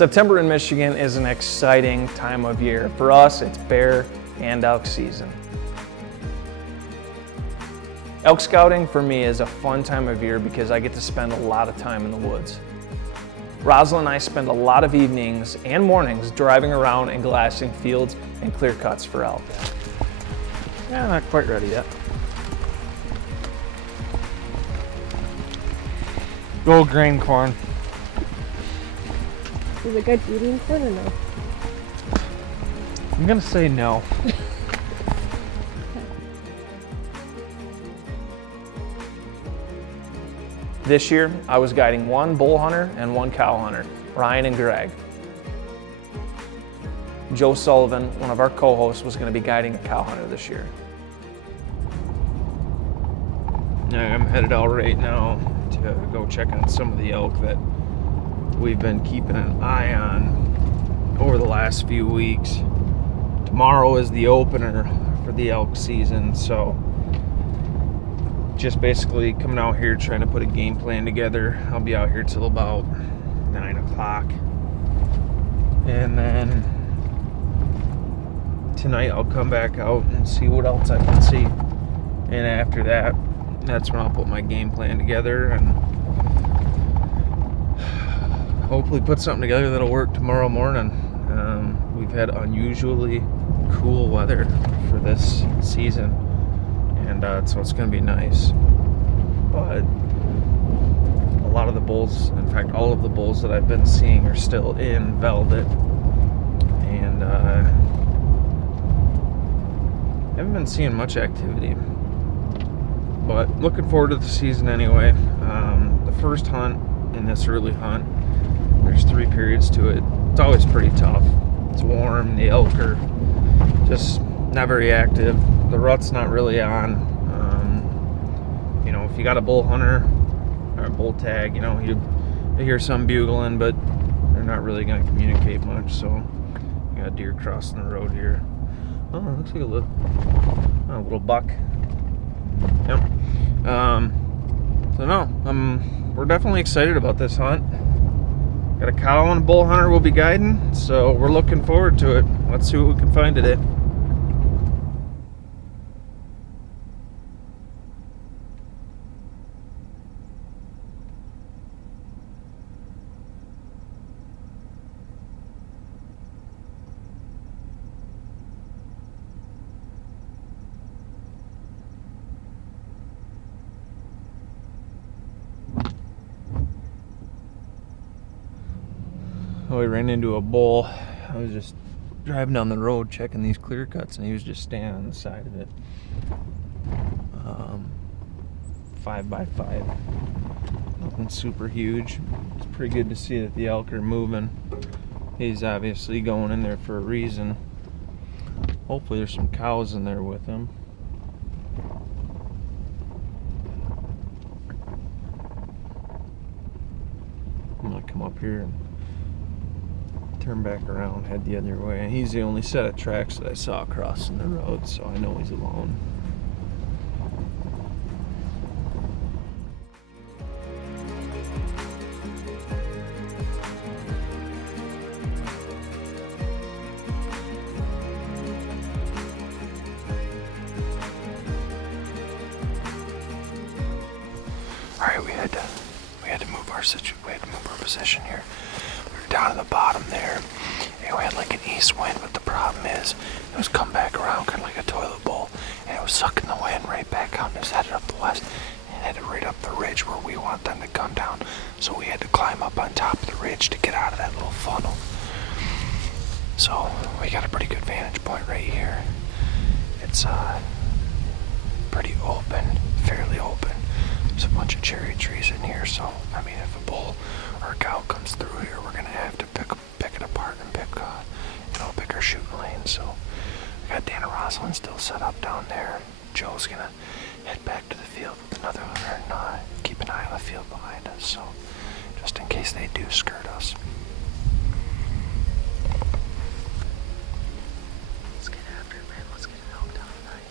September in Michigan is an exciting time of year. For us, it's bear and elk season. Elk scouting for me is a fun time of year because I get to spend a lot of time in the woods. Rosalind and I spend a lot of evenings and mornings driving around and glassing fields and clear cuts for elk. Yeah, not quite ready yet. Gold grain corn. Is it good eating corn or no? I'm gonna say no. This year, I was guiding one bull hunter and one cow hunter, Ryan and Greg. Joe Sullivan, one of our co-hosts, was going to be guiding a cow hunter this year. I'm headed out right now to go check on some of the elk that we've been keeping an eye on over the last few weeks. Tomorrow is the opener for the elk season, so just basically coming out here trying to put a game plan together. I'll be out here till about 9 o'clock. And then tonight I'll come back out and see what else I can see. And after that, that's when I'll put my game plan together and hopefully put something together that'll work tomorrow morning. We've had unusually cool weather for this season. And so it's going to be nice. But a lot of the bulls, in fact all of the bulls that I've been seeing are still in velvet. And haven't been seeing much activity. But looking forward to the season anyway. The first hunt in this early hunt, there's 3 periods to it. It's always pretty tough. It's warm, the elk are just not very active. The rut's not really on. If you got a bull hunter or a bull tag, you hear some bugling, but they're not really going to communicate much. So you got a deer crossing the road here. Oh, it looks like a little buck. Yep. So no, we're definitely excited about this hunt. Got a cow and a bull hunter we'll be guiding, so we're looking forward to it. Let's see what we can find today. Oh, we ran into a bull. I was just driving down the road checking these clear cuts, and he was just standing on the side of it. 5x5. Nothing super huge. It's pretty good to see that the elk are moving. He's obviously going in there for a reason. Hopefully there's some cows in there with him. I'm gonna come up here and turn back around, head the other way. He's the only set of tracks that I saw crossing the road, so I know he's alone. All right, we had to move our position here. Down in the bottom there, and we had like an east wind, but the problem is it was come back around kind of like a toilet bowl, and it was sucking the wind right back out, and it was headed up the west and headed right up the ridge where we want them to come down. So we had to climb up on top of the ridge to get out of that little funnel. So we got a pretty good vantage point right here. It's pretty open, fairly open. There's a bunch of cherry trees in here, so I mean if a bull or a cow comes through here, we're gonna have to pick it apart and pick our shooting lane. So we got Dan and Rosalind still set up down there. Joe's gonna head back to the field with another hunter and keep an eye on the field behind us, so just in case they do skirt us. Let's get after it, man. Let's get an elk down tonight.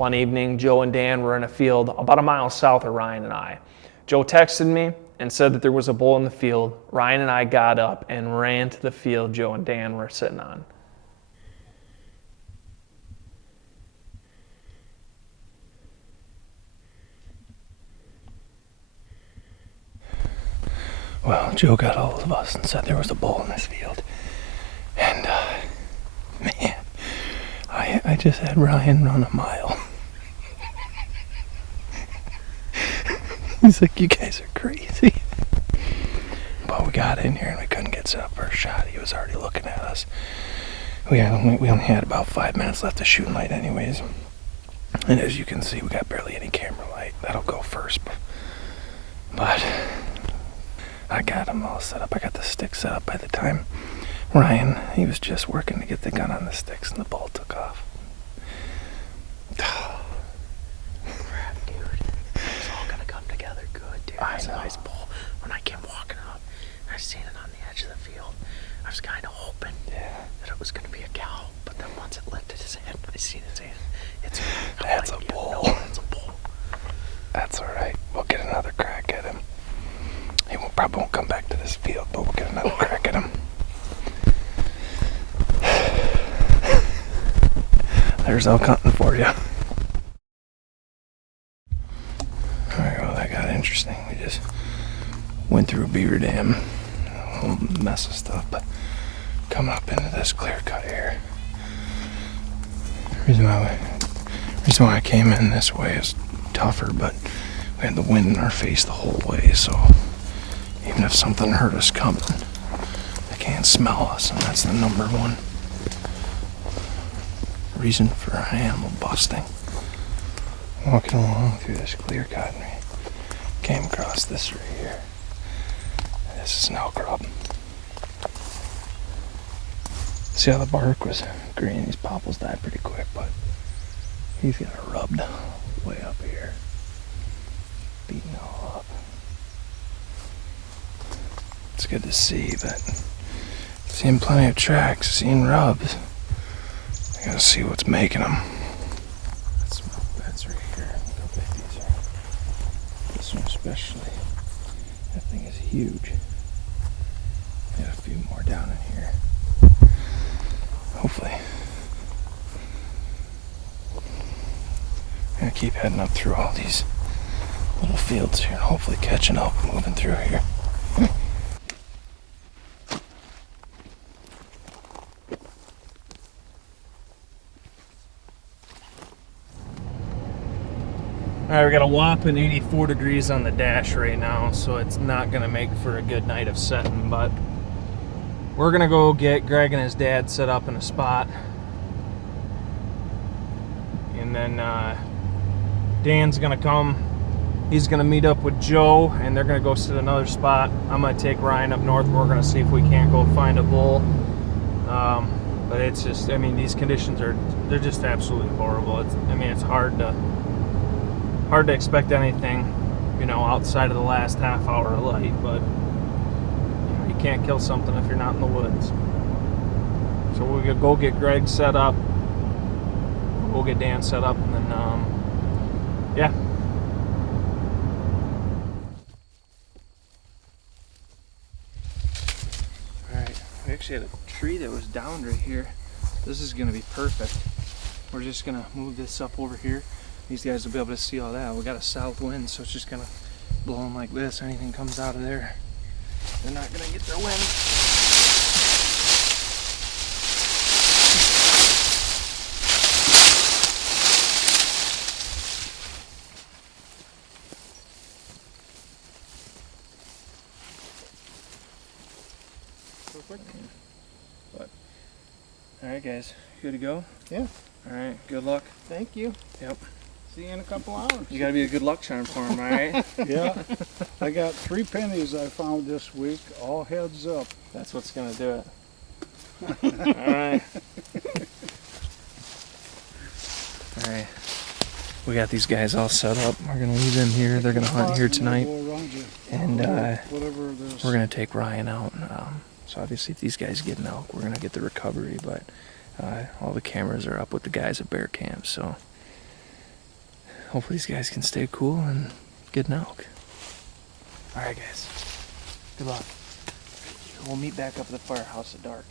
One evening, Joe and Dan were in a field about a mile south of Ryan and I. Joe texted me and said that there was a bull in the field. Ryan and I got up and ran to the field Joe and Dan were sitting on. Well, Joe got all of us and said there was a bull in this field. And, man, I just had Ryan run a mile. He's like, you guys are crazy. But we got in here and we couldn't get set up for a shot. He was already looking at us. We only had about 5 minutes left of shooting light anyways. And as you can see, we got barely any camera light. That'll go first. But I got him all set up. I got the stick set up by the time Ryan, he was just working to get the gun on the sticks and the ball took off. Crap, dude. It's all gonna come together good, dude. It's a nice bull. When I came walking up, I seen it on the edge of the field. I was kind of hoping that it was gonna be a cow, but then once it lifted his head, I seen his hand. That's a bull. No, it's a bull. That's all right. We'll get another crack at him. He probably won't come back to this field, but we'll get another crack at him. There's elk hunting for you. Alright, well, that got interesting. We just went through a beaver dam, a whole mess of stuff, but coming up into this clear cut here. Reason why I came in this way is tougher, but we had the wind in our face the whole way, so even if something hurt us coming, they can't smell us, and that's the number one reason for animal busting. Walking along through this clear cut, and we came across this right here. This is an elk rub. See how the bark was green? These popples died pretty quick, but he's got it rubbed way up here. Beaten all up. It's good to see, but seeing plenty of tracks, seeing rubs. I gotta see what's making them. That's right here. Look how big these are. This one especially. That thing is huge. Got a few more down in here. Hopefully. I'm gonna keep heading up through all these little fields here and hopefully catching up moving through here. Alright, we got a whopping 84 degrees on the dash right now, so it's not going to make for a good night of setting, but we're going to go get Greg and his dad set up in a spot. And then Dan's going to come. He's going to meet up with Joe, and they're going to go sit another spot. I'm going to take Ryan up north. We're going to see if we can't go find a bull. But it's just, I mean, these conditions they're just absolutely horrible. It's hard to expect anything, outside of the last half hour of light, but you can't kill something if you're not in the woods. So we're gonna go get Greg set up, we'll get Dan set up, and then yeah. Alright, we actually had a tree that was down right here. This is gonna be perfect. We're just gonna move this up over here. These guys will be able to see all that. We got a south wind, so it's just gonna blow them like this. Anything comes out of there, they're not gonna get their wind. But alright guys, good to go? Yeah. Alright, good luck. Thank you. Yep. See you in a couple hours. You gotta be a good luck charm for him, alright? Yeah. I got 3 pennies I found this week, all heads up. That's what's gonna do it. Alright. Alright. We got these guys all set up. We're gonna leave them here. They're gonna hunt here tonight. And we're gonna take Ryan out. So obviously if these guys get an elk, we're gonna get the recovery, but all the cameras are up with the guys at bear camp, so hopefully these guys can stay cool and get an elk. All right, guys. Good luck. We'll meet back up at the firehouse at dark.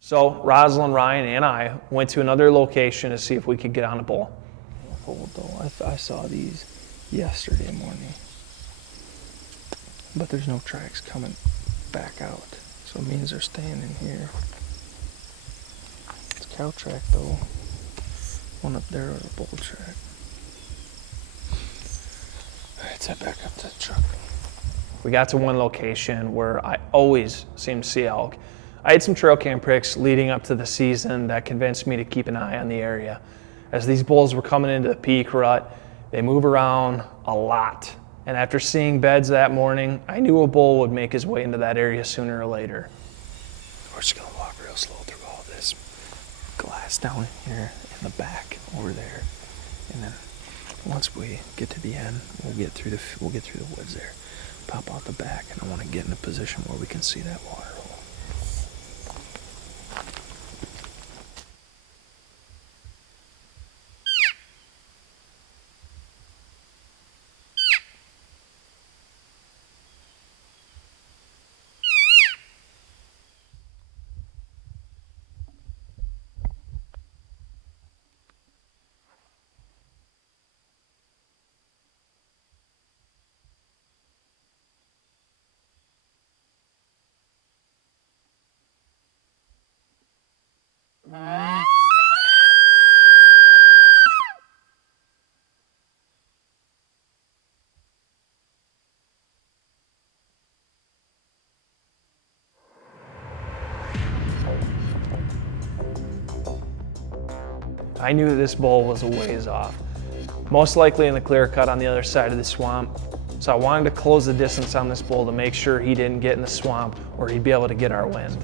So Rosalind, Ryan, and I went to another location to see if we could get on a bull. Hold though, I saw these yesterday morning, but there's no tracks coming back out, so it means they're staying in here. It's a cow track though, one up there or a bull track. All right, let's head back up to the truck. We got to one location where I always seem to see elk. I had some trail cam pricks leading up to the season that convinced me to keep an eye on the area. As these bulls were coming into the peak rut, they move around a lot. And after seeing beds that morning, I knew a bull would make his way into that area sooner or later. We're just gonna walk real slow through all this glass down here in the back over there, and then once we get to the end, we'll get through the woods there, pop out the back, and I want to get in a position where we can see that water hole. I knew that this bull was a ways off, most likely in the clear cut on the other side of the swamp. So I wanted to close the distance on this bull to make sure he didn't get in the swamp or he'd be able to get our wind.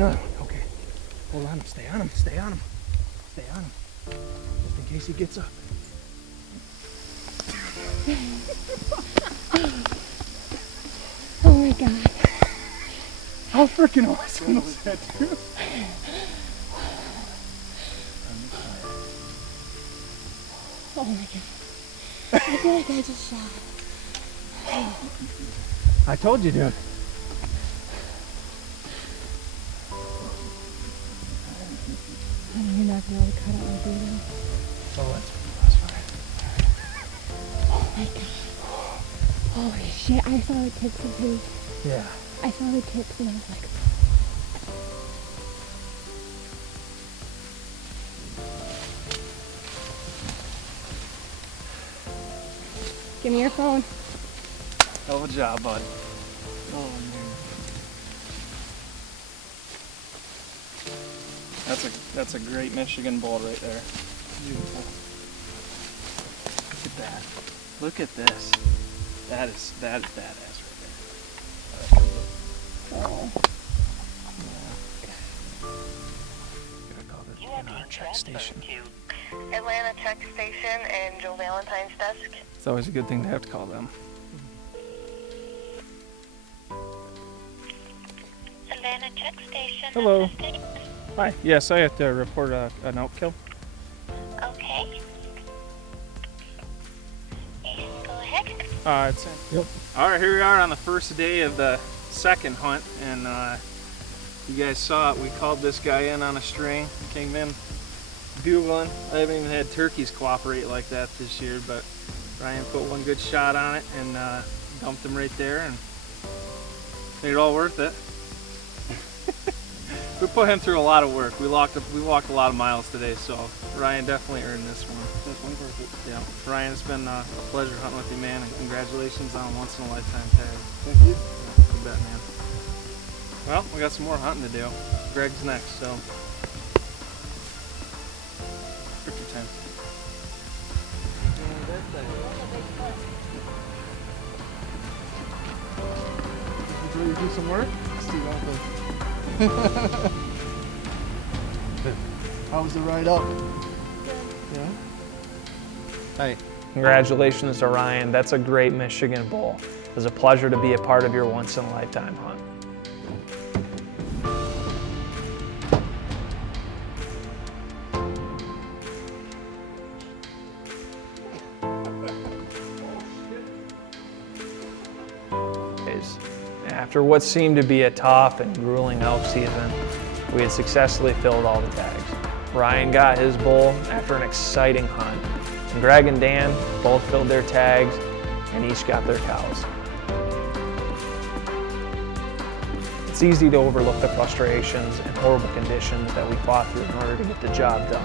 Another one, okay. Hold on him, stay on him, stay on him. Stay on him. Just in case he gets up. Oh my god. How freaking awesome was that, dude? Oh my god. I feel like I just shot. I told you, dude. You're not gonna be able to cut out my video. Oh, that's fine. Oh my god. Holy shit, I saw the tips of his. Yeah. I saw the tips and I was like, Give me your phone. Hell of a job, bud. Oh, man. That's a great Michigan bull right there. Beautiful. Look at that. Look at this. That is badass right there. Oh. Gotta call the check station. Atlanta check station and Joe Valentine's desk. It's always a good thing to have to call them. Atlanta check station. Hello. Hi. Yes, I have to report an elk kill. Okay. And go ahead. It's in. Yep. All right, here we are on the first day of the second hunt, and you guys saw it. We called this guy in on a string, came in bugling. I haven't even had turkeys cooperate like that this year, but Ryan put one good shot on it and dumped him right there, and made it all worth it. We put him through a lot of work. We walked a lot of miles today, so Ryan definitely earned this one. Definitely worth it. Yeah, Ryan, it's been a pleasure hunting with you, man, and congratulations on a once-in-a-lifetime tag. Thank you. You bet, man. Well, we got some more hunting to do. Greg's next, so. Take your time. Before you do some work, Steve, how was the ride up? Yeah. Hey. Congratulations to Ryan. That's a great Michigan bull. It was a pleasure to be a part of your once-in-a-lifetime hunt. After what seemed to be a tough and grueling elk season, we had successfully filled all the tags. Ryan got his bull after an exciting hunt, and Greg and Dan both filled their tags and each got their cows. It's easy to overlook the frustrations and horrible conditions that we fought through in order to get the job done.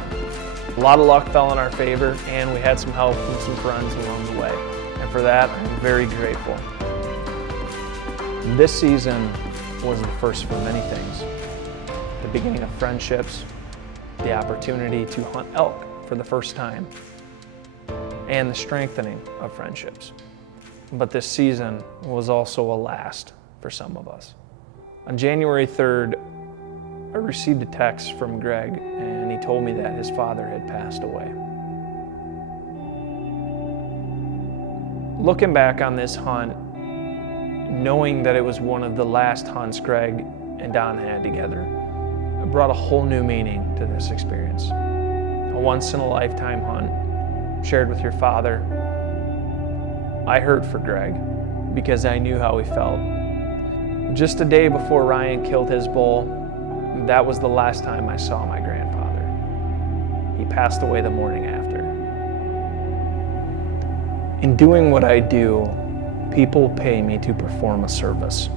A lot of luck fell in our favor, and we had some help from some friends along the way, and for that I'm very grateful. This season was the first for many things. The beginning of friendships, the opportunity to hunt elk for the first time, and the strengthening of friendships. But this season was also a last for some of us. On January 3rd, I received a text from Greg, and he told me that his father had passed away. Looking back on this hunt, knowing that it was one of the last hunts Greg and Don had together, it brought a whole new meaning to this experience. A once-in-a-lifetime hunt shared with your father. I hurt for Greg because I knew how he felt. Just a day before Ryan killed his bull, that was the last time I saw my grandfather. He passed away the morning after. In doing what I do, people pay me to perform a service.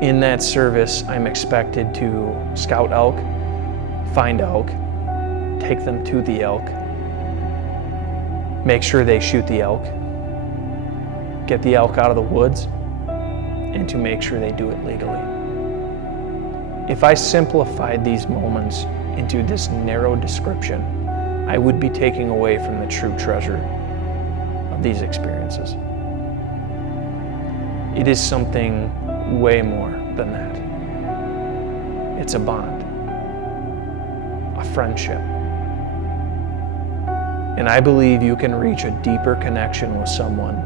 In that service, I'm expected to scout elk, find elk, take them to the elk, make sure they shoot the elk, get the elk out of the woods, and to make sure they do it legally. If I simplified these moments into this narrow description, I would be taking away from the true treasure of these experiences. It is something way more than that. It's a bond, a friendship. And I believe you can reach a deeper connection with someone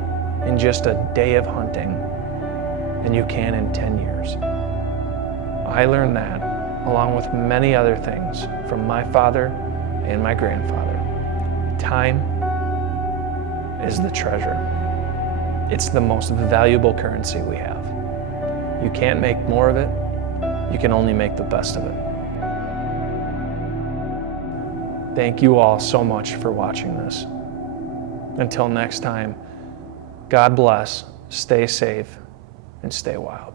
in just a day of hunting than you can in 10 years. I learned that, along with many other things, from my father and my grandfather. Time is the treasure. It's the most valuable currency we have. You can't make more of it. You can only make the best of it. Thank you all so much for watching this. Until next time, God bless, stay safe, and stay wild.